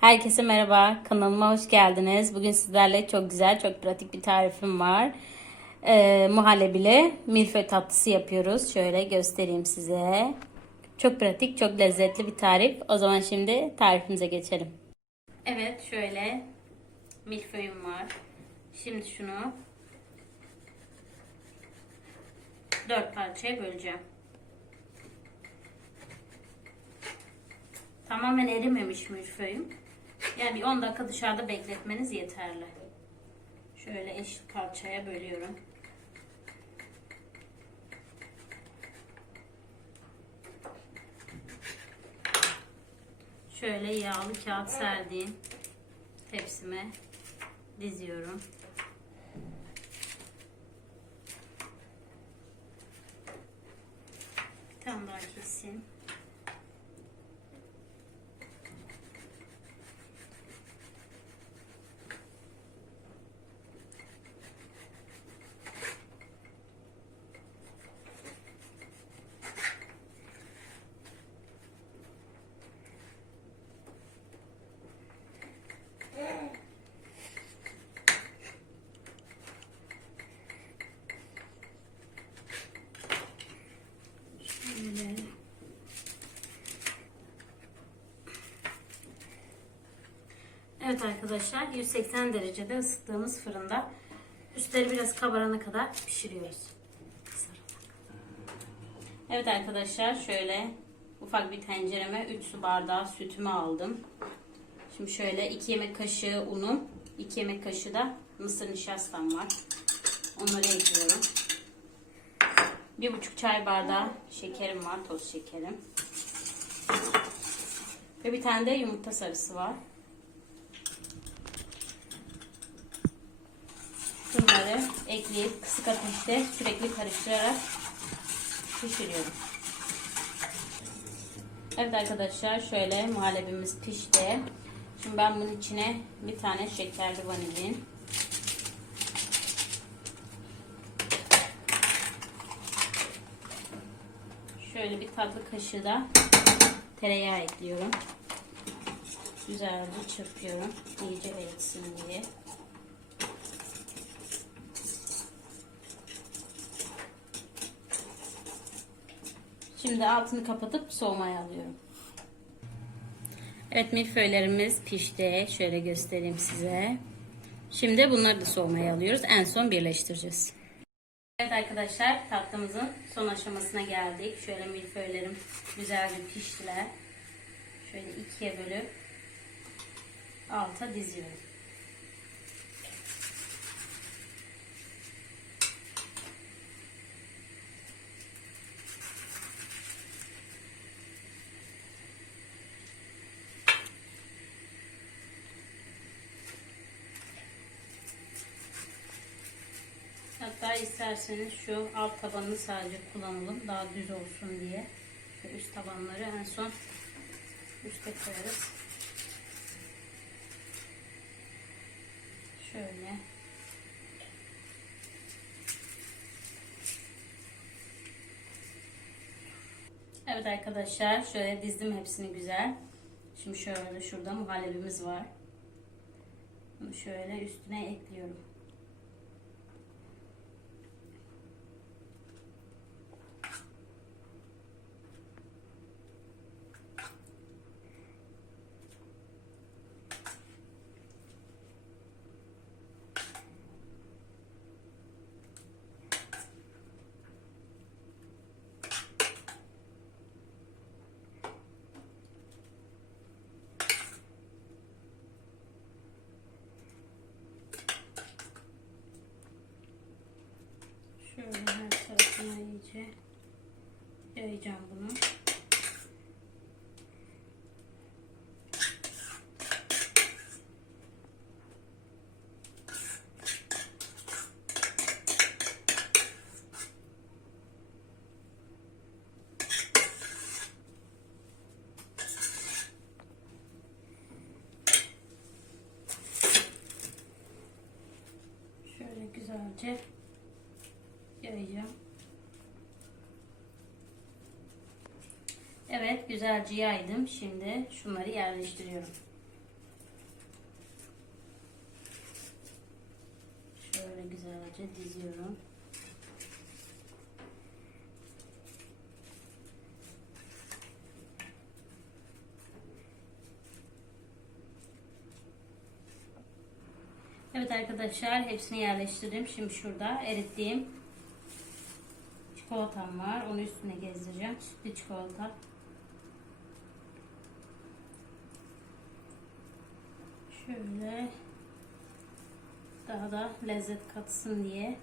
Herkese merhaba, kanalıma hoş geldiniz. Bugün sizlerle çok güzel, çok pratik bir tarifim var. Ee, muhallebili milföy tatlısı yapıyoruz. Şöyle göstereyim size. Çok pratik, çok lezzetli bir tarif. O zaman şimdi tarifimize geçelim. Evet, şöyle milföyüm var. Şimdi şunu dört parçaya böleceğim. Tamamen erimemiş milföyüm. Yani bir 10 dakika dışarıda bekletmeniz yeterli. Şöyle eşit parçaya bölüyorum. Şöyle yağlı kağıt serdiğim tepsime diziyorum. Tane daha keseyim. Şöyle. Evet arkadaşlar 180 derecede ısıttığımız fırında üstleri biraz kabarana kadar pişiriyoruz. Evet arkadaşlar şöyle ufak bir tencereme 3 su bardağı sütümü aldım. Şimdi şöyle 2 yemek kaşığı unum, 2 yemek kaşığı da mısır nişastam var. Onları ekliyorum. Bir buçuk çay bardağı şekerim var, toz şekerim. Ve bir tane de yumurta sarısı var. Bunları ekleyip kısık ateşte sürekli karıştırarak pişiriyorum. Evet arkadaşlar şöyle muhallebimiz pişti. Şimdi ben bunun içine bir tane şekerli vanilin, Şöyle bir tatlı kaşığı da tereyağı ekliyorum. Güzelce çırpıyorum. İyice eritsin diye. Şimdi altını kapatıp soğumaya alıyorum. Evet milföylerimiz pişti. Şöyle göstereyim size. Şimdi bunları da soğumaya alıyoruz. En son birleştireceğiz. Evet arkadaşlar tatlımızın son aşamasına geldik. Şöyle milföylerim güzelce piştiler. Şöyle ikiye bölüp alta diziyorum. Hatta isterseniz şu alt tabanını sadece kullanalım. Daha düz olsun diye. Şu üst tabanları en son üste koyarız. Şöyle. Evet arkadaşlar şöyle dizdim hepsini güzel. Şimdi şöyle şurada muhallebimiz var. Bunu şöyle üstüne ekliyorum. İyice yayacağım bunu. Güzelce yayacağım. Evet güzelce yaydım. Şimdi şunları yerleştiriyorum. Şöyle güzelce diziyorum. Evet arkadaşlar hepsini yerleştirdim. Şimdi şurada erittiğim çikolatam var. Onu üstüne gezdireceğim. Sütlü çikolata. Şöyle daha da lezzet katsın diye